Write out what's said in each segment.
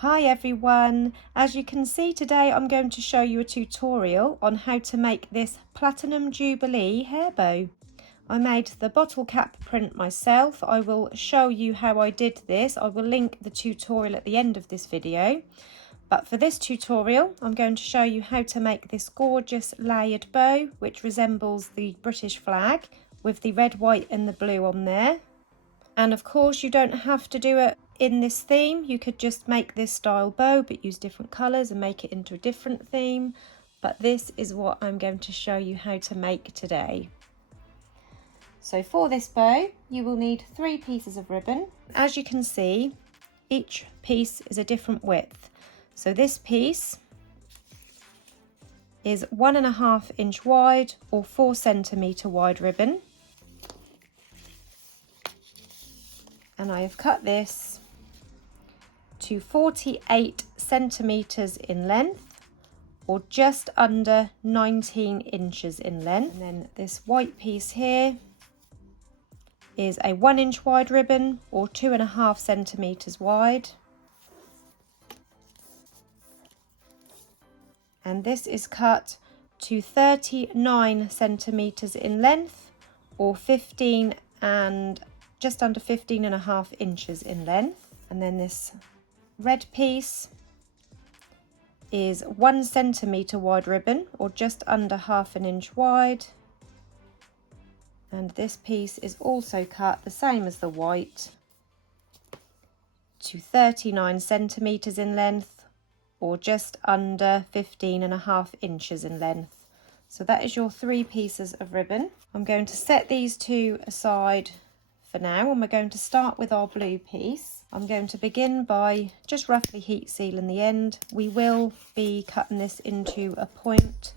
Hi everyone, as you can see today I'm going to show you a tutorial on how to make this Platinum Jubilee hair bow. I made the bottle cap print myself. I will show you how I did this. I will link the tutorial at the end of this video. But for this tutorial I'm going to show you how to make this gorgeous layered bow which resembles the British flag with the red, white and the blue on there. And of course you don't have to do it in this theme. You could just make this style bow but use different colours and make it into a different theme. But this is what I'm going to show you how to make today. So for this bow you will need 3 pieces of ribbon. As you can see, each piece is a different width. So this piece is 1.5 inch wide or 4 centimetre wide ribbon. And I have cut this to 48 centimetres in length or just under 19 inches in length. And then this white piece here is a 1 inch wide ribbon or 2.5 centimetres wide. And this is cut to 39 centimetres in length or 15 and just under 15.5 inches in length. And then this red piece is 1 centimetre wide ribbon or just under 1/2 inch wide. And this piece is also cut the same as the white to 39 centimetres in length or just under 15.5 inches in length. So that is your 3 pieces of ribbon. I'm going to set these 2 aside for now, and we're going to start with our blue piece. I'm going to begin by just roughly heat sealing the end. We will be cutting this into a point,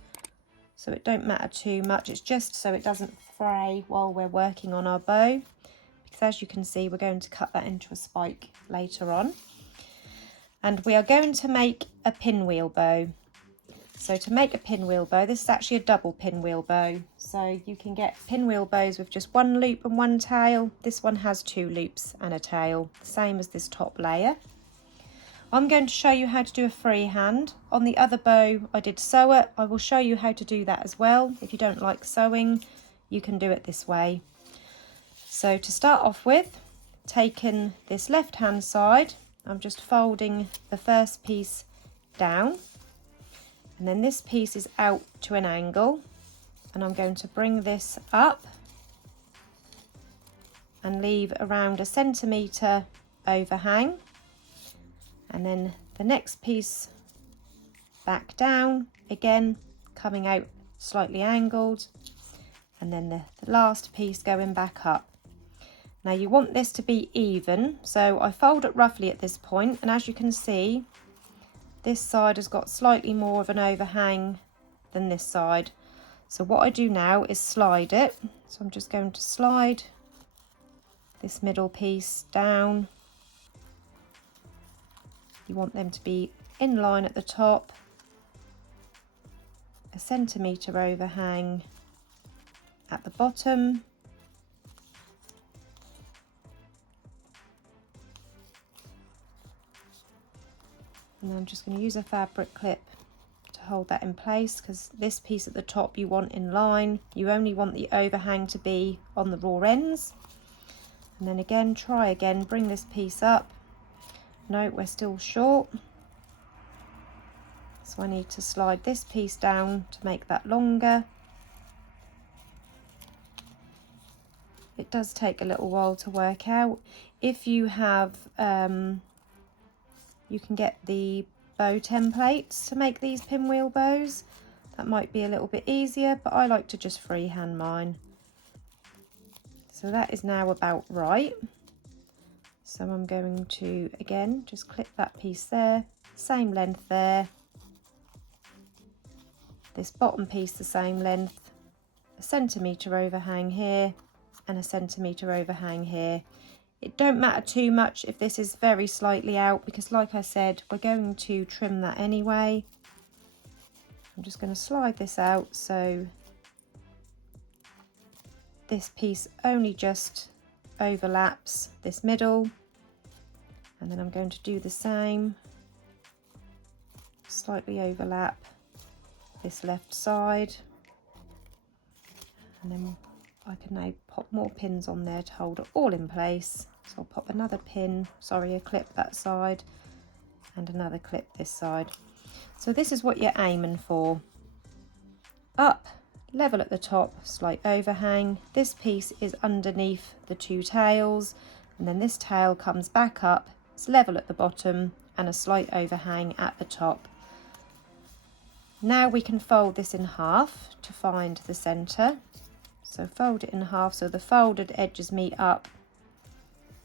so it don't matter too much. It's just so it doesn't fray while we're working on our bow, because as you can see we're going to cut that into a spike later on. And we are going to make a pinwheel bow. So to make a pinwheel bow, this is actually a double pinwheel bow. So you can get pinwheel bows with just 1 loop and 1 tail. This one has 2 loops and a tail, the same as this top layer. I'm going to show you how to do a freehand. On the other bow I did sew it. I will show you how to do that as well. If you don't like sewing, you can do it this way. So to start off with, taking this left hand side, I'm just folding the first piece down. And then this piece is out to an angle, and I'm going to bring this up and leave around 1 centimetre overhang, and then the next piece back down, again coming out slightly angled, and then the last piece going back up. Now you want this to be even, so I fold it roughly at this point, and as you can see this side has got slightly more of an overhang than this side. So what I do now is slide it. So I'm just going to slide this middle piece down. You want them to be in line at the top, 1 centimetre overhang at the bottom. And I'm just going to use a fabric clip to hold that in place, because this piece at the top you want in line. You only want the overhang to be on the raw ends. And then again, try again, bring this piece up. No, we're still short. So I need to slide this piece down to make that longer. It does take a little while to work out. If you have you can get the bow templates to make these pinwheel bows. That might be a little bit easier, but I like to just freehand mine. So that is now about right. So I'm going to, again, just clip that piece there, same length there. This bottom piece the same length, 1 centimetre overhang here and 1 centimetre overhang here. It don't matter too much if this is very slightly out, because like I said, we're going to trim that anyway. I'm just going to slide this out so this piece only just overlaps this middle, and then I'm going to do the same slightly overlap this left side, and then I can now pop more pins on there to hold it all in place. So I'll pop another pin, sorry, a clip that side and another clip this side. So this is what you're aiming for. Up, level at the top, slight overhang. This piece is underneath the two tails, and then this tail comes back up, it's level at the bottom and a slight overhang at the top. Now we can fold this in half to find the centre. So fold it in half so the folded edges meet up,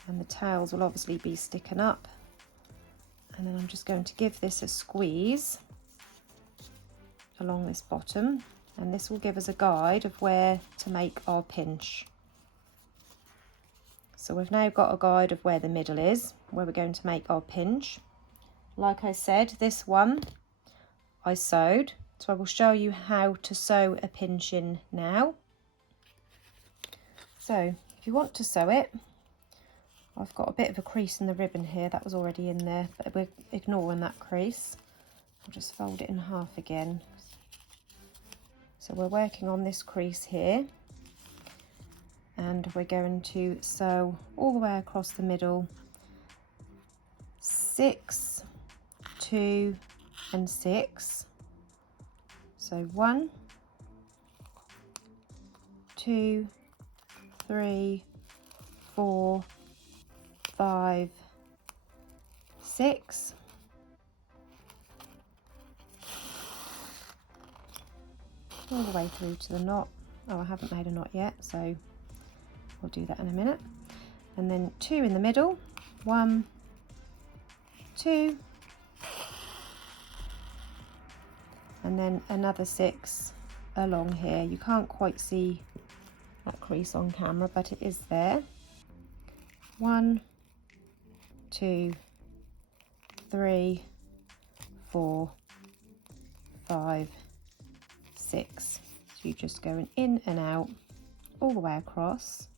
and the tails will obviously be sticking up. And then I'm just going to give this a squeeze along this bottom, and this will give us a guide of where to make our pinch. So we've now got a guide of where the middle is, where we're going to make our pinch. Like I said, this one I sewed, so I will show you how to sew a pinch in now. So if you want to sew it, I've got a bit of a crease in the ribbon here, that was already in there, but we're ignoring that crease. I'll just fold it in half again. So we're working on this crease here, and we're going to sew all the way across the middle, 6, 2 and 6. So 1, 2, 3, 4, 5, 6. All the way through to the knot. Oh, I haven't made a knot yet, so we'll do that in a minute. And then 2 in the middle, 1, 2, and then another 6 along here. You can't quite see that crease on camera, but it is there. 1, 2, 3, 4, 5, 6. So you're just going in and out all the way across.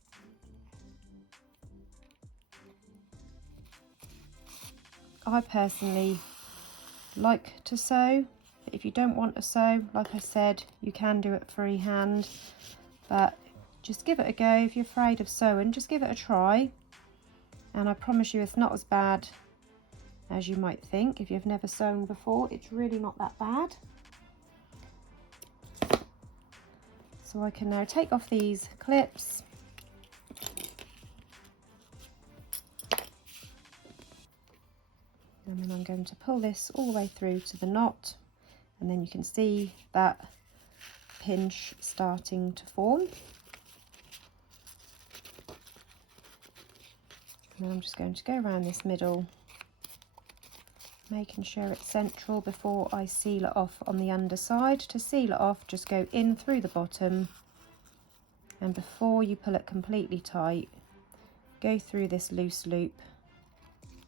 I personally like to sew, but if you don't want to sew, like I said, you can do it freehand, but just give it a go. If you're afraid of sewing, just give it a try, and I promise you it's not as bad as you might think. If you've never sewn before, it's really not that bad. So I can now take off these clips, and then I'm going to pull this all the way through to the knot, and then you can see that pinch starting to form. And then I'm just going to go around this middle, making sure it's central before I seal it off on the underside. To seal it off, just go in through the bottom, and before you pull it completely tight, go through this loose loop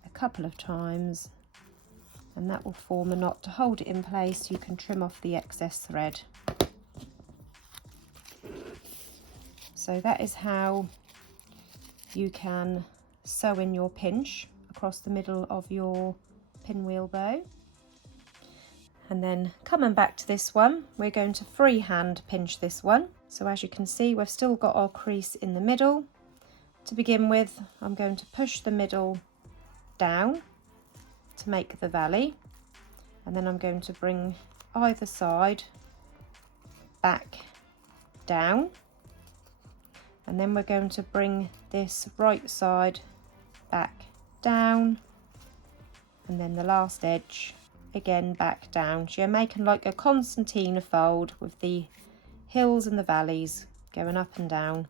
a couple of times, and that will form a knot to hold it in place. You can trim off the excess thread. So that is how you can sew in your pinch across the middle of your pinwheel bow. And then coming back to this one, we're going to freehand pinch this one. So as you can see, we've still got our crease in the middle. To begin with, I'm going to push the middle down to make the valley, and then I'm going to bring either side back down, and then we're going to bring this right side back down, and then the last edge again back down. So you're making like a concertina fold with the hills and the valleys going up and down.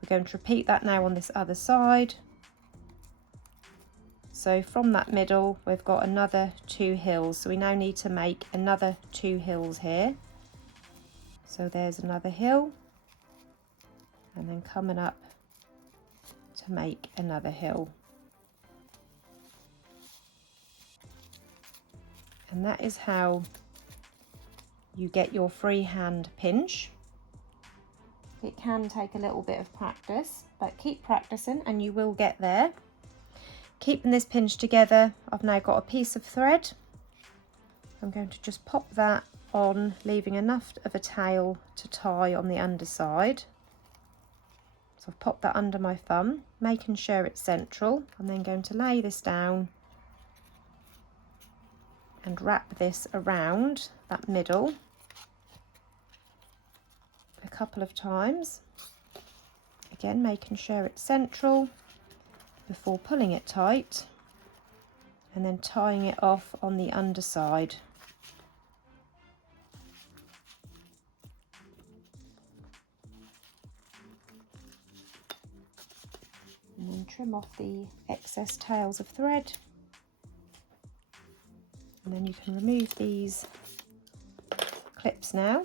We're going to repeat that now on this other side. So from that middle, we've got another 2 hills. So we now need to make another 2 hills here. So there's another hill, and then coming up to make another hill. And that is how you get your freehand pinch. It can take a little bit of practice, but keep practicing and you will get there. Keeping this pinch together, I've now got a piece of thread. I'm going to just pop that on, leaving enough of a tail to tie on the underside. So I've popped that under my thumb, making sure it's central. I'm then going to lay this down and wrap this around that middle a couple of times. Again, making sure it's central before pulling it tight and then tying it off on the underside. And then trim off the excess tails of thread. And then you can remove these clips now.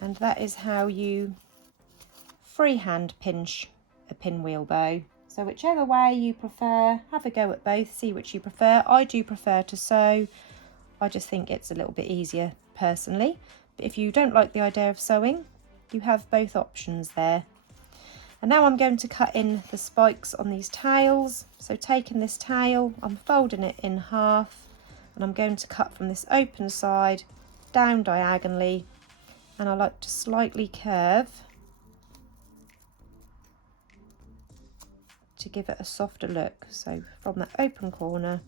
And that is how you freehand pinch a pinwheel bow. So whichever way you prefer, have a go at both, see which you prefer. I do prefer to sew. I just think it's a little bit easier personally. But if you don't like the idea of sewing, you have both options there. And now I'm going to cut in the spikes on these tails. So taking this tail, I'm folding it in half and I'm going to cut from this open side down diagonally, and I like to slightly curve to give it a softer look. So from that open corner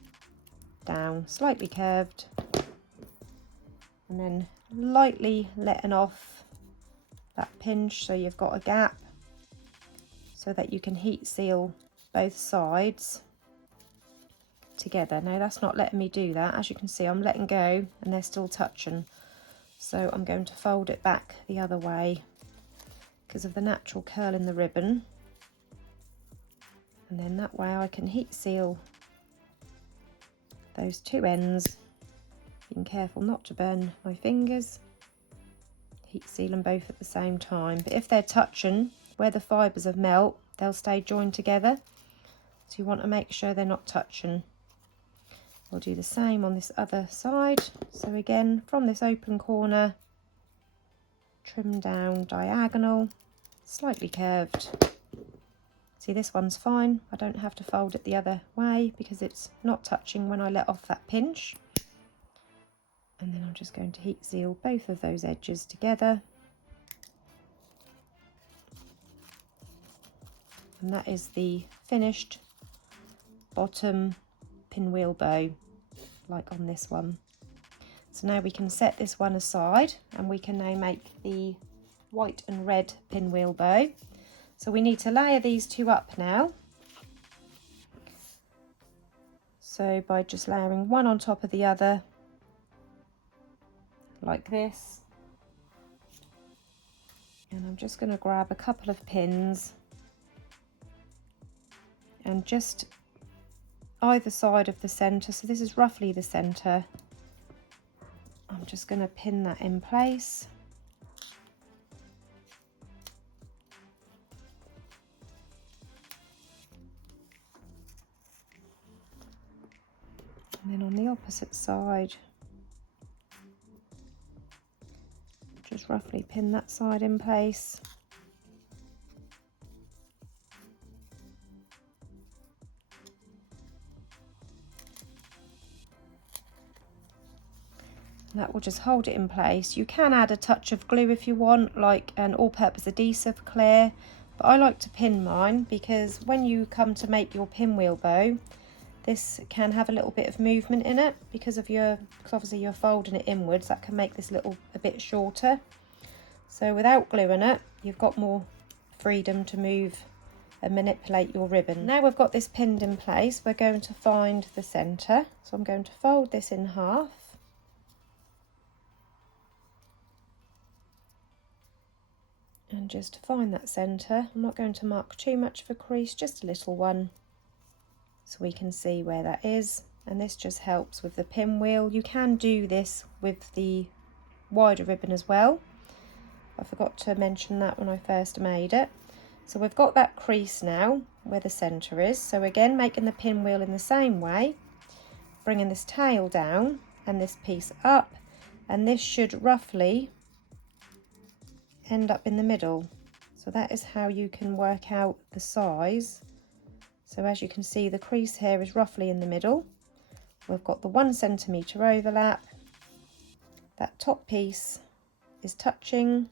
down, slightly curved, and then lightly letting off that pinch so you've got a gap, so that you can heat seal both sides together. Now that's not letting me do that. As you can see, I'm letting go and they're still touching. So I'm going to fold it back the other way because of the natural curl in the ribbon. And then that way I can heat seal those two ends. Being careful not to burn my fingers. Heat seal them both at the same time. But if they're touching, where the fibres have melt, they'll stay joined together. So you want to make sure they're not touching. We'll do the same on this other side. So again, from this open corner, trim down diagonal, slightly curved. See, this one's fine. I don't have to fold it the other way because it's not touching when I let off that pinch. And then I'm just going to heat seal both of those edges together. And that is the finished bottom pinwheel bow, like on this one. So now we can set this one aside and we can now make the white and red pinwheel bow. So we need to layer these two up now. So by just layering one on top of the other, like this. And I'm just going to grab a couple of pins and just either side of the centre, so this is roughly the centre, I'm just going to pin that in place. And then on the opposite side, just roughly pin that side in place. That will just hold it in place. You can add a touch of glue if you want, like an all-purpose adhesive clear, but I like to pin mine because when you come to make your pinwheel bow, this can have a little bit of movement in it because obviously you're folding it inwards. That can make this a bit shorter. So without gluing it, you've got more freedom to move and manipulate your ribbon. Now we've got this pinned in place, we're going to find the centre. So I'm going to fold this in half. And just find that centre. I'm not going to mark too much of a crease, just a little one, so we can see where that is. And this just helps with the pinwheel. You can do this with the wider ribbon as well. I forgot to mention that when I first made it. So we've got that crease now where the centre is. So again, making the pinwheel in the same way, bringing this tail down and this piece up, and this should roughly end up in the middle. So that is how you can work out the size. So as you can see, the crease here is roughly in the middle. we've got the 1 centimetre overlap. That top piece is touching,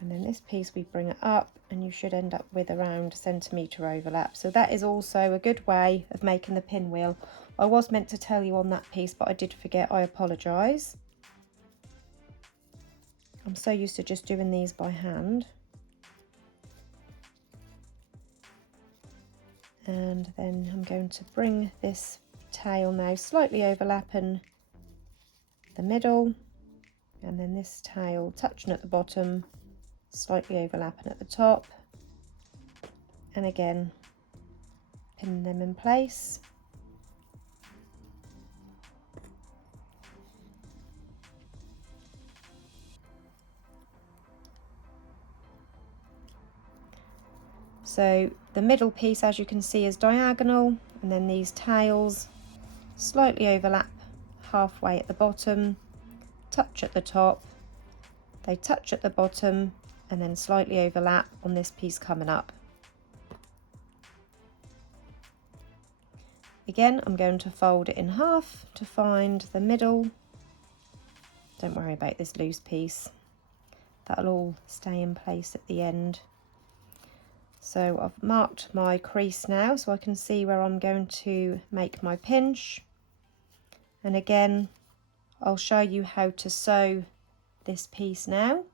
and then this piece we bring it up, and you should end up with around a centimetre overlap. So that is also a good way of making the pinwheel. I was meant to tell you on that piece, but I did forget. I apologise. I'm so used to just doing these by hand. And then I'm going to bring this tail now slightly overlapping the middle, and then this tail touching at the bottom, slightly overlapping at the top, and again pin them in place. So the middle piece, as you can see, is diagonal, and then these tails slightly overlap halfway at the bottom, touch at the top, they touch at the bottom, and then slightly overlap on this piece coming up. Again, I'm going to fold it in half to find the middle. Don't worry about this loose piece, that'll all stay in place at the end. So I've marked my crease now, so I can see where I'm going to make my pinch. And again, I'll show you how to sew this piece now.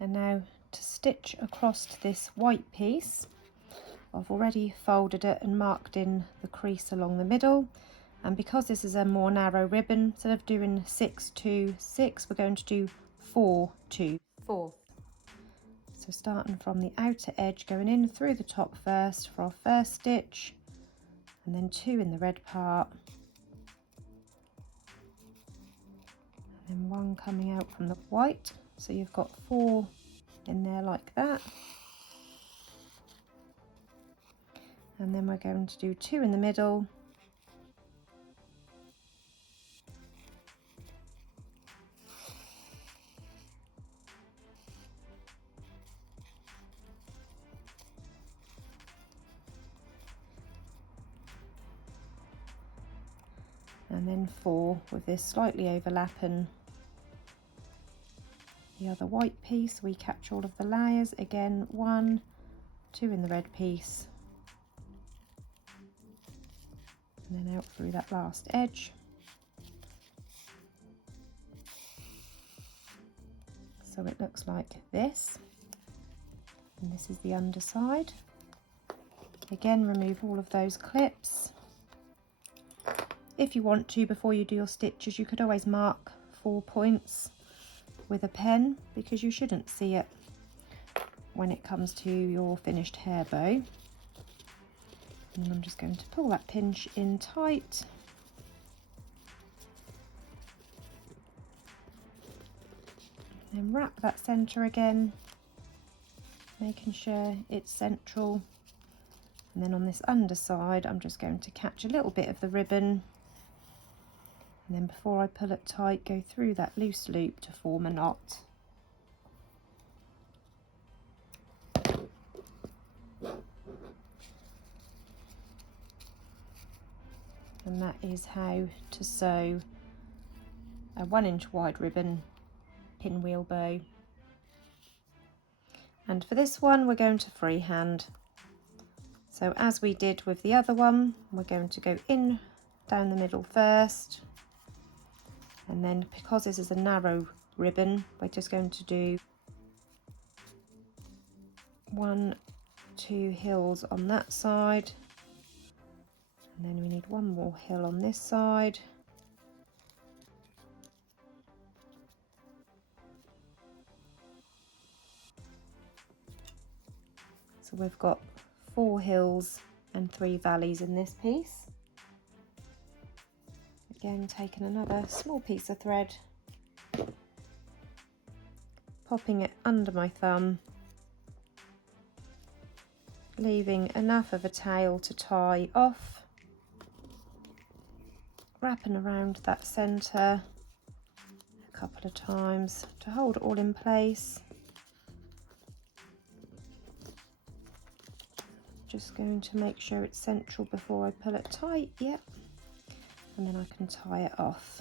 And now to stitch across this white piece, I've already folded it and marked in the crease along the middle. And because this is a more narrow ribbon, instead of doing 6, 2, 6, we're going to do 4, 2, 4. So starting from the outer edge, going in through the top first for our first stitch, and then 2 in the red part, and then 1 coming out from the white. So you've got 4 in there like that, and then we're going to do 2 in the middle, and then 4 with this slightly overlapping the other white piece. We catch all of the layers. Again, 1, 2 in the red piece, and then out through that last edge. So it looks like this, and this is the underside. Again, remove all of those clips. If you want to, before you do your stitches, you could always mark 4 points with a pen, because you shouldn't see it when it comes to your finished hair bow. And I'm just going to pull that pinch in tight. And wrap that centre again, making sure it's central. And then on this underside, I'm just going to catch a little bit of the ribbon. And then before I pull it tight, go through that loose loop to form a knot. And that is how to sew a 1-inch wide ribbon pinwheel bow. And for this one, we're going to freehand. So as we did with the other one, we're going to go in down the middle first. And then, because this is a narrow ribbon, we're just going to do 1, 2 hills on that side, and then we need 1 more hill on this side. So we've got 4 hills and 3 valleys in this piece. Again, taking another small piece of thread, popping it under my thumb, leaving enough of a tail to tie off, wrapping around that centre a couple of times to hold it all in place. Just going to make sure it's central before I pull it tight, yep. And then I can tie it off.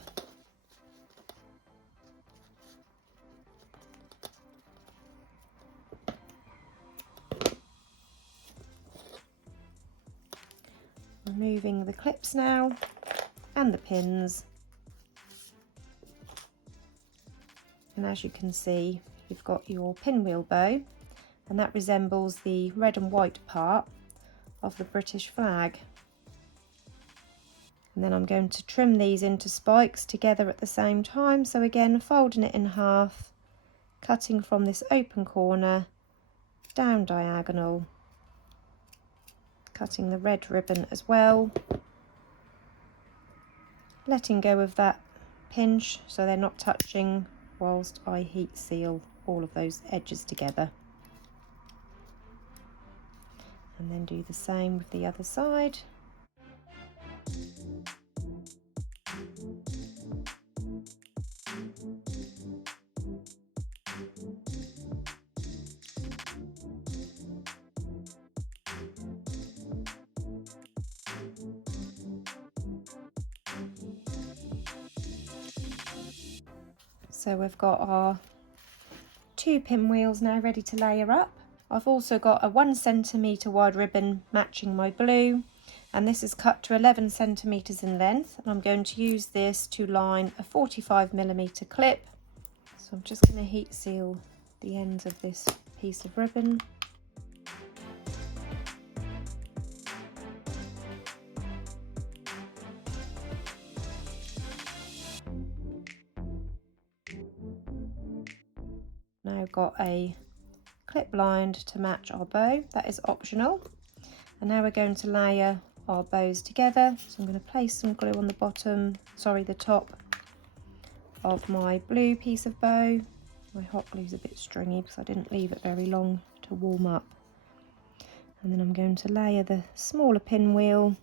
Removing the clips now and the pins. And as you can see, you've got your pinwheel bow, and that resembles the red and white part of the British flag. And then I'm going to trim these into spikes together at the same time. So again, folding it in half, cutting from this open corner down diagonal, cutting the red ribbon as well, letting go of that pinch so they're not touching whilst I heat seal all of those edges together. And then do the same with the other side. So we've got our 2 pinwheels now ready to layer up. I've also got a 1 centimetre wide ribbon matching my blue, and this is cut to 11 centimetres in length, and I'm going to use this to line a 45mm clip. So I'm just going to heat seal the ends of this piece of ribbon. Now got a clip lined to match our bow, that is optional. And now we're going to layer our bows together. So I'm going to place some glue on the top of my blue piece of bow. My hot glue's a bit stringy because I didn't leave it very long to warm up. And then I'm going to layer the smaller pinwheel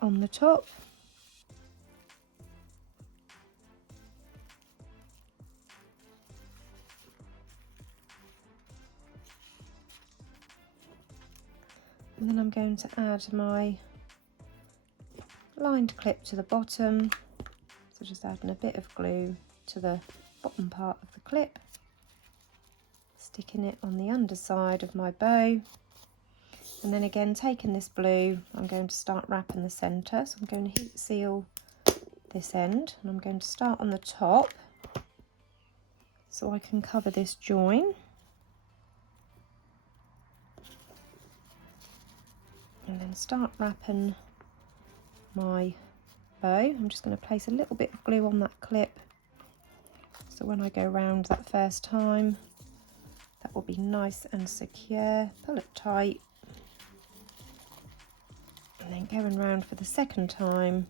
on the top. And then I'm going to add my lined clip to the bottom. So just adding a bit of glue to the bottom part of the clip, sticking it on the underside of my bow. And then again, taking this blue, I'm going to start wrapping the centre. So I'm going to heat seal this end, and I'm going to start on the top so I can cover this join. And then start wrapping my bow. I'm just going to place a little bit of glue on that clip, so when I go round that first time, that will be nice and secure. Pull it tight, and then going round for the second time,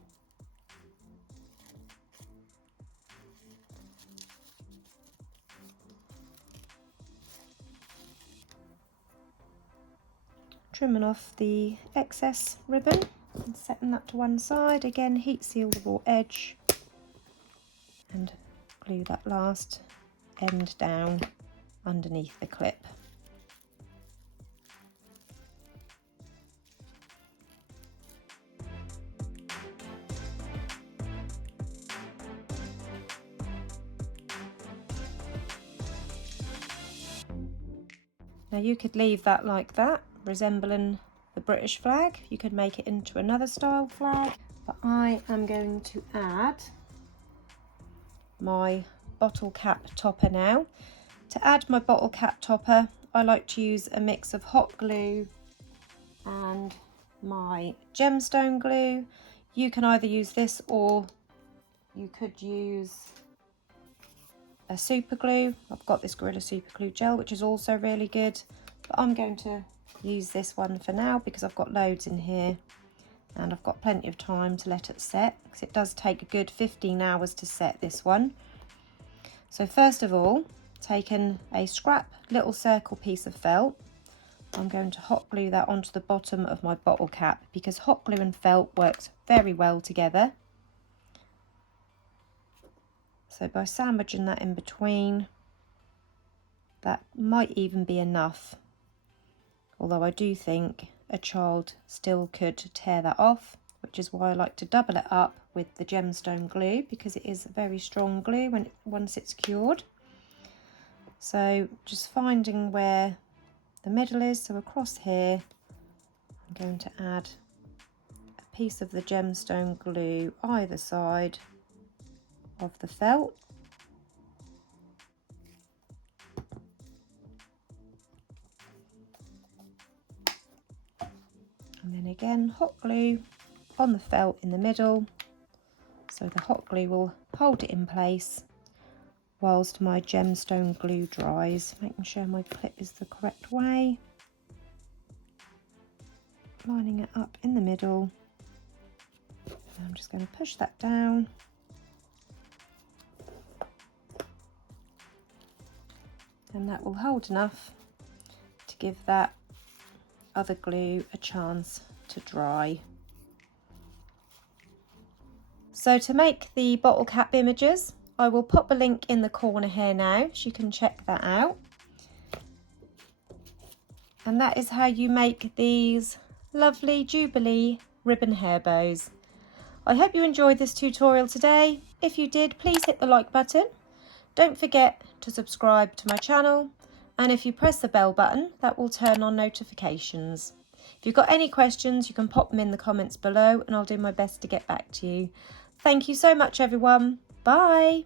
trimming off the excess ribbon and setting that to one side. Again, heat seal the raw edge and glue that last end down underneath the clip. Now you could leave that like that, resembling the British flag. You could make it into another style flag, but I am going to add my bottle cap topper now. To add my bottle cap topper, I like to use a mix of hot glue and my gemstone glue. You can either use this, or you could use a super glue. I've got this Gorilla super glue gel, which is also really good, but I'm going to use this one for now because I've got loads in here and I've got plenty of time to let it set, because it does take a good 15 hours to set this one. So first of all, taking a scrap little circle piece of felt, I'm going to hot glue that onto the bottom of my bottle cap, because hot glue and felt works very well together. So by sandwiching that in between, that might even be enough although I do think a child still could tear that off, which is why I like to double it up with the gemstone glue, because it is a very strong glue once it's cured. So just finding where the middle is, so across here I'm going to add a piece of the gemstone glue either side of the felt. And then again, hot glue on the felt in the middle, so the hot glue will hold it in place whilst my gemstone glue dries, making sure my clip is the correct way. Lining it up in the middle. I'm just going to push that down. And that will hold enough to give that other glue a chance to dry. So to make the bottle cap images, I will pop a link in the corner here now, so you can check that out. And that is how you make these lovely Jubilee ribbon hair bows. I hope you enjoyed this tutorial today. If you did, please hit the like button. Don't forget to subscribe to my channel, and if you press the bell button, that will turn on notifications. If you've got any questions, you can pop them in the comments below and I'll do my best to get back to you. Thank you so much, everyone. Bye.